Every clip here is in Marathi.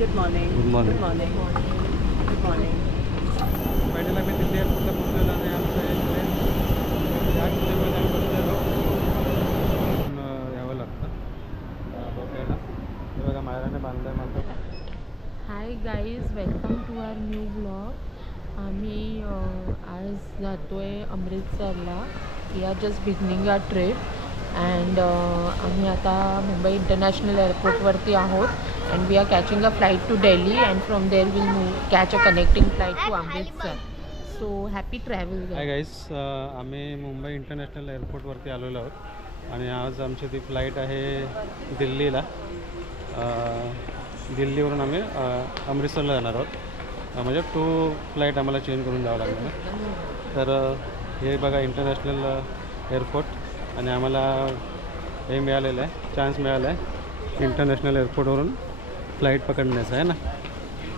Good morning. Good morning. Good morning. Good morning. Finally आम्ही दिल्ली एअरपोर्टला पोहोचलेलो आणि आमचं याच ट्रेनमध्ये आम्ही बसलेलो. यावं लागतं बोटायला. हे बघा मायराने बांधलं आहे म्हणतो. Hi guys, welcome to our new blog. आम्ही आज जातो आहे अमृतसरला. We are just beginning our trip and आम्ही आता मुंबई इंटरनॅशनल एअरपोर्टवरती आहोत and we are catching a flight to Delhi and from there will catch a connecting flight to Amritsar. So happy travel. Hi guys, आम्ही मुंबई इंटरनॅशनल एअरपोर्टवरती आलेलो आहोत आणि आज आमची ती फ्लाईट आहे दिल्लीला. दिल्लीवरून आम्ही अमृतसरला जाणार आहोत. म्हणजे 2 फ्लाईट आम्हाला चेंज करून जावं लागणार आहे. तर हे बघा इंटरनॅशनल एअरपोर्ट आणि आम्हाला हे मिळालेलं आहे, चान्स मिळाला आहे इंटरनॅशनल एअरपोर्टवरून फ्लाईट पकडण्याचं आहे ना.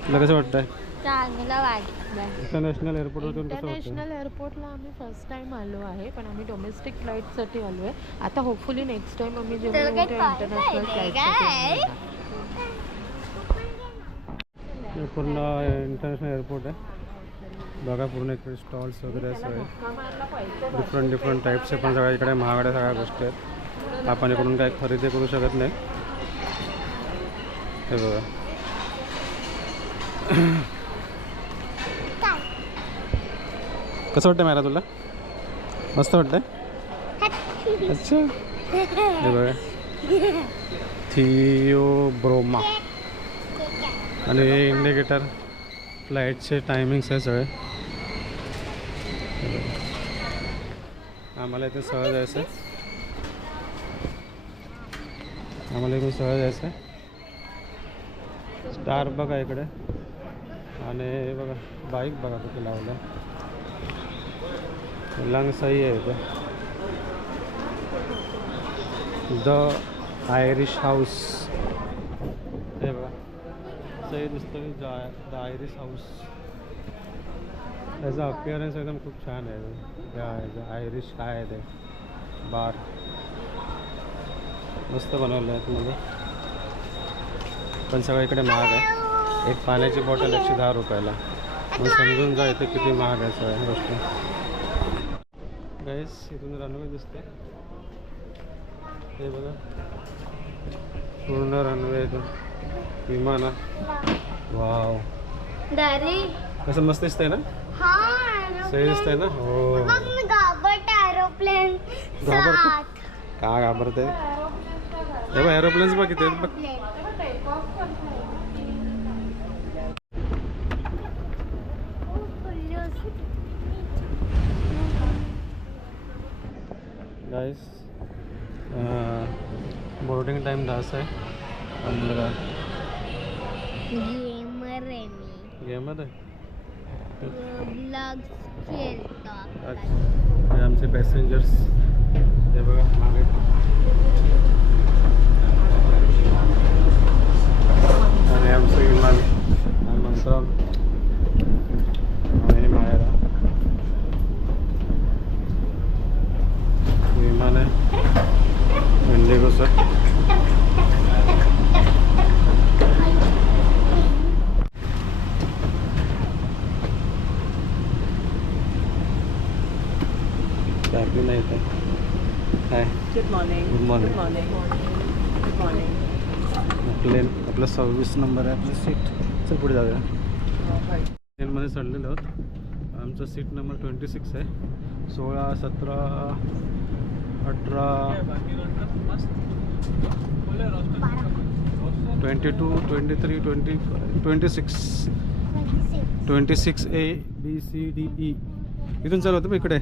तुला कसं वाटतं आहे चांगलं वाटलं. इंटरनॅशनल एअरपोर्टवरून? कसं वाटतं? इंटरनॅशनल एअरपोर्टला आम्ही फर्स्ट टाइम आलो आहे, पण आम्ही डोमेस्टिक फ्लाईटसाठी आलो आहे. आता होपफुली नेक्स्ट टाइम आम्ही जेव्हा इंटरनॅशनल फ्लाईटसाठी. पूर्ण इंटरनॅशनल एअरपोर्ट आहे बघा. पूर्ण इकडे स्टॉल्स वगैरे असं आहे. डिफरंट टाईप्सचे पण सगळ्या इकडे महागड्या सगळ्या गोष्टी आहेत. आपण इकडून काही खरेदी करू शकत नाही. हे बघा कसं वाटतं मला? तुला मस्त वाटतंय? अच्छा. हे बघा थियोब्रोमा आणि हे इंडिकेटर फ्लाईटचे टायमिंग्स आहे सगळे. आम्हाला इथून सहज जायचं आहे. स्टार बघा इकडे आणि हे बघा बाईक बघा कुठे लावलं. लंग सही आहे इथे. द आयरिश हाऊस हे बघा सही दिसतं. The Irish house. त्याचा अपिअरन्स एकदम खूप छान आहे. आयरिश काय आहे ते बार मस्त बनवलं आहे तुम्हाला. पण सगळं इकडे महाग आहे. एक पाण्याची बॉटल 110 रुपयाला. मग समजून जा इथे किती महाग आहे सगळ्या गोष्टी. गाईस इथून रनवे दिसते. हे बघा पूर्ण रनवे इथून विमान. वाव कसं मस्त दिसतंय ना. सही दिसतंय ना. हो एरोप्लेन का घाबरते? हे बघ एरोप्लेन्स बघ किती बघ. गाइस बोर्डिंग टाइम 10 आहे. गेमर आहे. हे आमचे पॅसेंजर्स हे बघा मागे. आणि आमचं विमान मंत्र आणि मायरा विमान आहे इंडिगोचं. कॅबिन आहे इथे. Hi. Good morning. Good morning. Good morning. Good morning. Plane आपला 26 नंबर आहे आपलं सीट. चल पुढे जाऊया. प्लेनमध्ये चढलेलो आहोत. आमचं सीट नंबर 26 आहे. 16, 17, 18, 22, 23, 26 A B C D E. इथून चालू होतं मग इकडे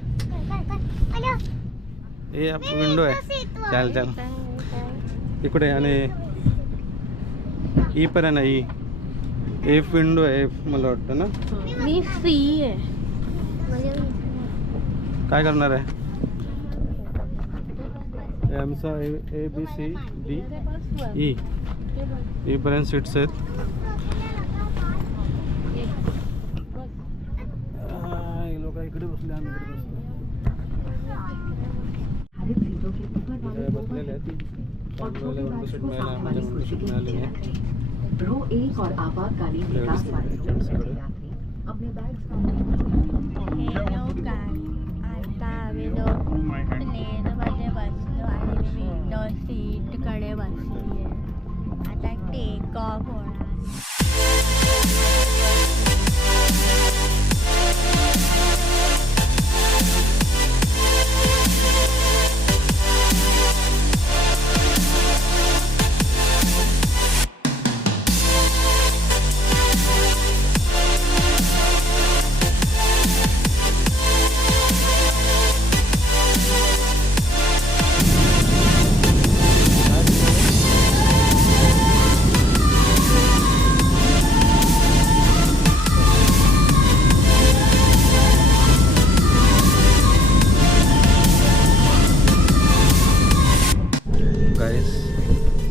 ए विंडो आहे. चाल इकडे आणि ई पण आहे ना. ई एफ विंडो आहे. एफ मला वाटतं ना. मी फ्री आहे. काय करणार आहे? आमचा A B C D E पर्यंत सीट्स आहेत. लोक इकडे बसले, आम्ही इकडे बसलो. बसलेले आहेत. विंडो सीट मिळाली, आम्हाला विंडो सीट मिळाली नाही. रो 1 और आपातकालीन विकास वाले यात्री अपने बैग्स का हेलो गाइस आता आलेलो प्लेनमध्ये बसलो आणि विंडो सीटकडे बसली आहे. आता टेक ऑफ होणार.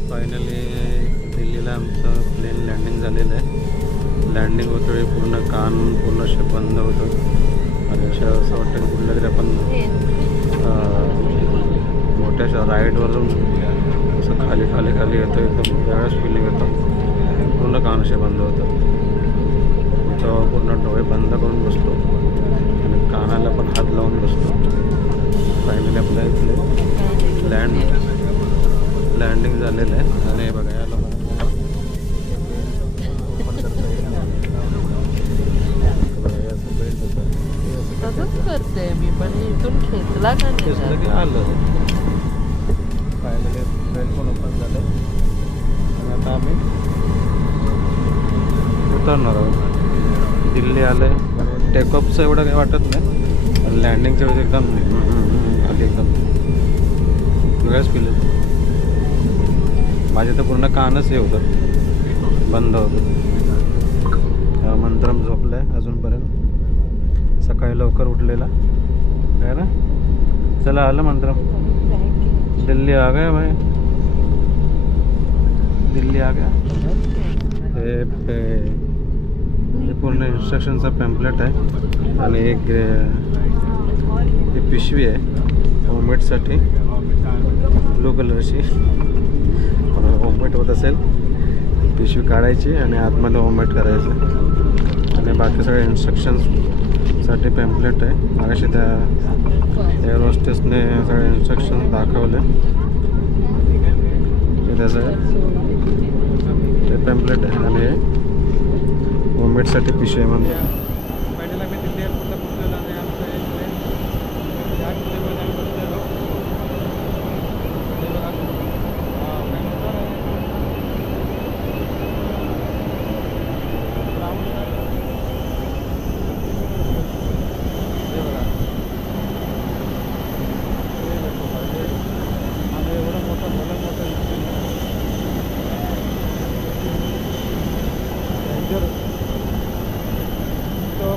फायनली दिल्लीला आमचं प्लेन लँडिंग झालेलं आहे. लँडिंग होते पूर्ण कान पूर्ण असे बंद होतं आणि असं वाटतं की कुठल्या तरी आपण मोठ्याशा राईडवरून असं खाली खाली खाली येतं, एकदम वेगळंच फिलिंग येतं. पूर्ण कान असे बंद होतं. तेव्हा पूर्ण डोळे बंद करून बसतो आणि कानाला पण हात लावून बसतो. फायनली आपल्या इथले लँडिंग झालेलं आहे. आणि बघा याला तसंच करते मी, पण इथून खेचला का खेचलं की आलं. फायनली ट्रेन पण ओपन झालं आणि आता आम्ही उतरणार आहोत. दिल्ली आलं आहे. टेकऑफचं एवढं काही वाटत नाही, पण लँडिंगच्या वेळेस एकदम खाली एकदम वेगळंच फील येतं. माझे तर पूर्ण कानच हे होतं, बंद होतं. मंत्रम झोपलं आहे अजूनपर्यंत. सकाळी लवकर उठलेला काय ना. चला आलं मंत्रम. दिल्ली आ गया भाई, दिल्ली आ गया. हे पूर्ण इन्स्ट्रक्शनचा पॅम्पलेट आहे आणि एक पिशवी आहे वॉमिटसाठी ब्लू कलरची. वॉमिट होत असेल पिशवी काढायची आणि आतमध्ये वॉमिट करायचं. आणि बाकी सगळे इन्स्ट्रक्शन्ससाठी पॅम्पलेट आहे. मागाशी त्या एअर होस्टेसने सगळे इन्स्ट्रक्शन्स दाखवले. त्याचं ते पॅम्पलेट आहे आणि वॉमिटसाठी पिशवी म्हणतो. फायनल आम्ही दिल्ली एअरपोर्टला पोहोचलेलो आणि आमचं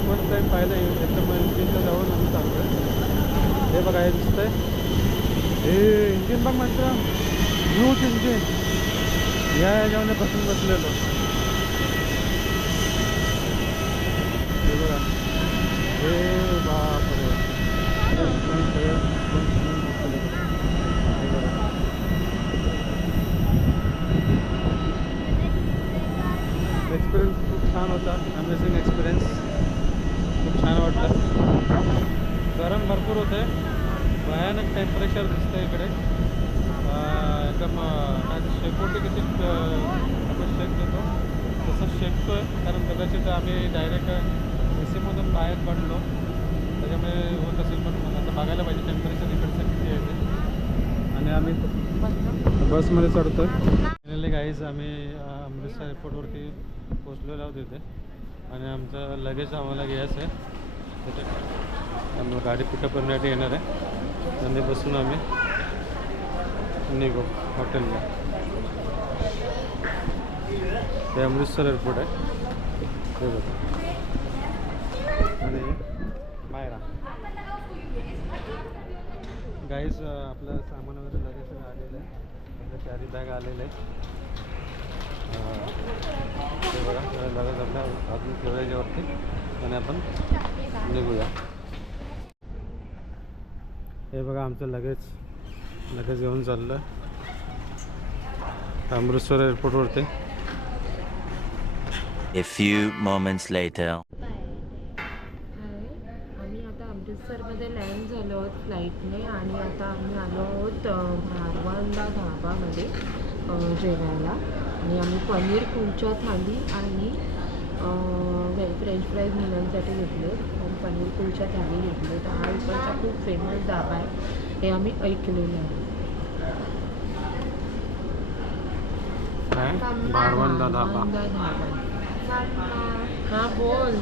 फर्स्ट टाईम पाहिलं एकदम इंजिनला जाऊन आम्ही चाललो. हे बघा हे दिसतंय, हे इंजिन बघ मात्र न्यूज इंजिन. या याच्यामध्ये बसलेलो. हे बघा, हे बापरे. एक्सपिरियन्स खूप छान होता. Amazing experience. खूप छान वाटलं. गरम भरपूर होते, भयानक टेम्परेचर दिसतं इकडे. एकदम शेकोटी किती आपण शेक देतो तसं शेकतो आहे. कारण कदाचित आम्ही डायरेक्ट एसीमधून बाहेर पडलो त्याच्यामुळे होत असेल. पण मला आता बघायला पाहिजे टेम्परेचर इकडचं किती आहे ते. आणि आम्ही बसमध्ये चढतो आहे. फायनली गाईज आम्ही अमृतसर एअरपोर्टवरती पोचलेलो आहोत इथे. आणि आमचं लगेज आम्हाला घ्यायचं आहे. त्याच्यात आम्हाला गाडी पिकअप करण्यासाठी येणार आहे. आणि बसून आम्ही निघू हॉटेलला. हे अमृतसर एअरपोर्ट आहे ते बघा. आणि मायरा गाईज आपलं सामान वगैरे लगेच आलेलं आहे. आपलं कॅरी बॅग आलेलं आहे. ते बघा लगेच आपल्या अजून ठेवायच्यावरती आणि आपण निघूया. हे बघा आमचं लगेच घेऊन चाललं अमृतसर एअरपोर्टवरती. A few moments later. आम्ही आता अमृतसरमध्ये लँड झालो आहोत फ्लाईटने आणि आता आम्ही आलो आहोत भारवांदा धाबामध्ये जेवायला आणि आम्ही पनीर कुलचा थाली आणि फ्रेंच फ्राईज मुलांसाठी घेतले आणि पनीर कुलचा थाली घेतले. तर हा इकडचा खूप फेमस धाबा आहे हे आम्ही ऐकलेलं आहे. भारवांदा धाबा. हां बोल.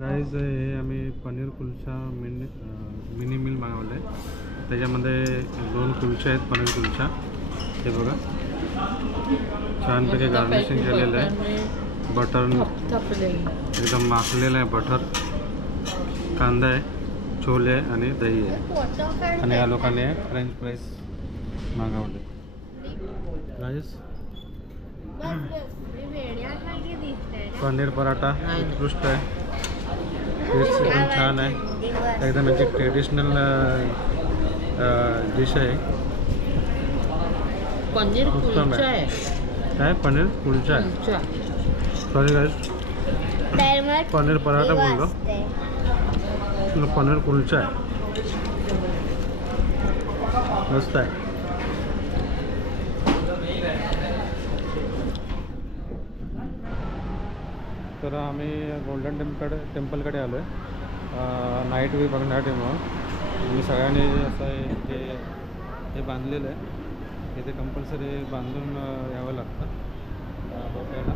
गाईज हे आम्ही पनीर कुलचा मिनी मिल मागवलं आहे. त्याच्यामध्ये 2 कुलचे आहेत पनीर कुलचा. हे बघा छानपैकी गार्निशिंग केलेलं आहे. बटर एकदम माखलेलं आहे. बटर, कांदा आहे, छोले आहे आणि दही आहे. आणि या लोकांनी फ्रेंच फ्राईज मागवले. गाईज पनीर पराठा उत्कृष्ट आहे. टेस्ट पण छान आहे. एकदम याची ट्रेडिशनल डिश आहे. पनीर उत्तम कुलचा आहे. आहे. काय पनीर कुलचा आहे. सॉरी गाईज पनीर पराठा बोललो. पनीर कुलचा आहे. मस्त आहे. तर आम्ही गोल्डन टेम्पलकडे आलो आहे नाईट व्ह्यू बघण्यासाठी. म्हणून आम्ही सगळ्यांनी असं हे बांधलेलं आहे. इथे कंपल्सरी बांधून यावं लागतं डोक्याला.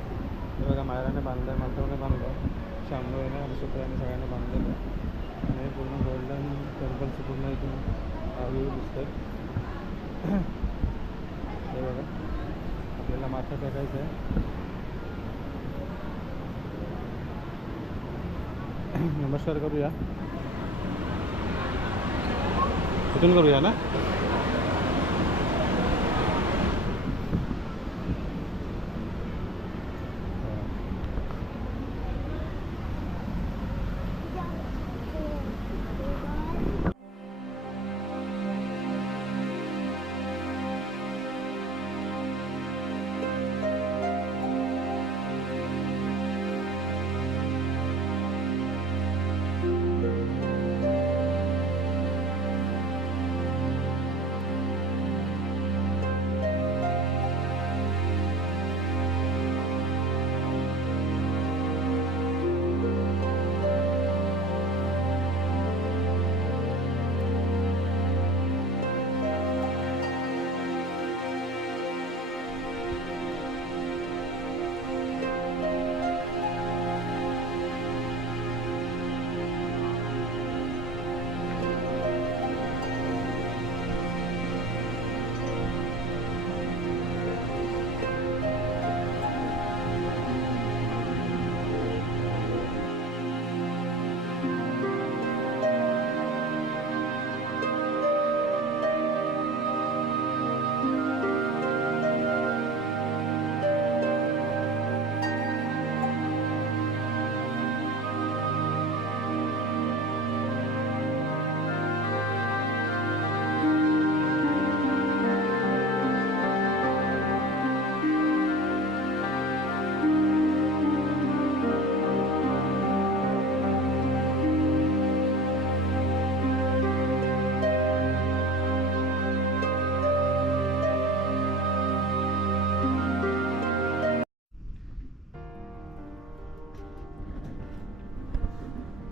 हे बघा मायराने बांधलं आहे, मंत्रवने बांधलं आहे, शांभूने आणि सुत्राने सगळ्यांनी बांधलेलं आहे. आणि हे पूर्ण गोल्डन टेम्पलचं पूर्ण इथून व्ह्यू दिसतं. हे बघा आपल्याला माथा टेकायचं आहे. नमस्कार करूया. इथून करूया ना.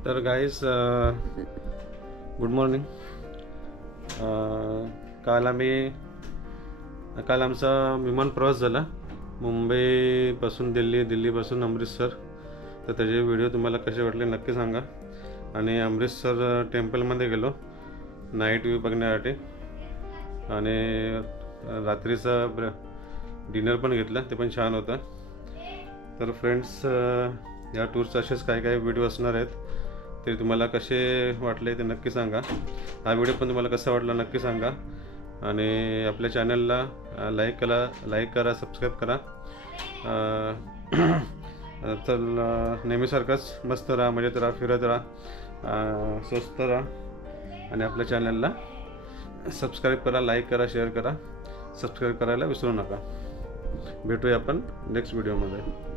तर गाईज गुड मॉर्निंग. काल आमचा विमान प्रवास झाला मुंबईपासून दिल्लीपासून अमृतसर. तर त्याचे व्हिडिओ तुम्हाला कसे वाटले नक्की सांगा. आणि अमृतसर टेम्पलमध्ये गेलो नाईट व्ह्यू बघण्यासाठी आणि रात्रीचा डिनर पण घेतला, ते पण छान होतं. तर फ्रेंड्स या टूरचे असेच काही व्हिडिओ असणार आहेत. ते तुम्हाला कसे वाटले ते नक्की सांगा. हा व्हिडिओ पण तुम्हाला कसा वाटला नक्की सांगा. आणि आपल्या चॅनलला लाईक करा, सबस्क्राईब करा. तर नेहमीसारखंच मस्त राहा, मजेत राहा, फिरत राहा, स्वस्त राहा. आणि आपल्या चॅनलला सबस्क्राईब करा, लाईक करा, शेअर करा. सबस्क्राईब करायला विसरू नका. भेटूया आपण नेक्स्ट व्हिडिओमध्ये.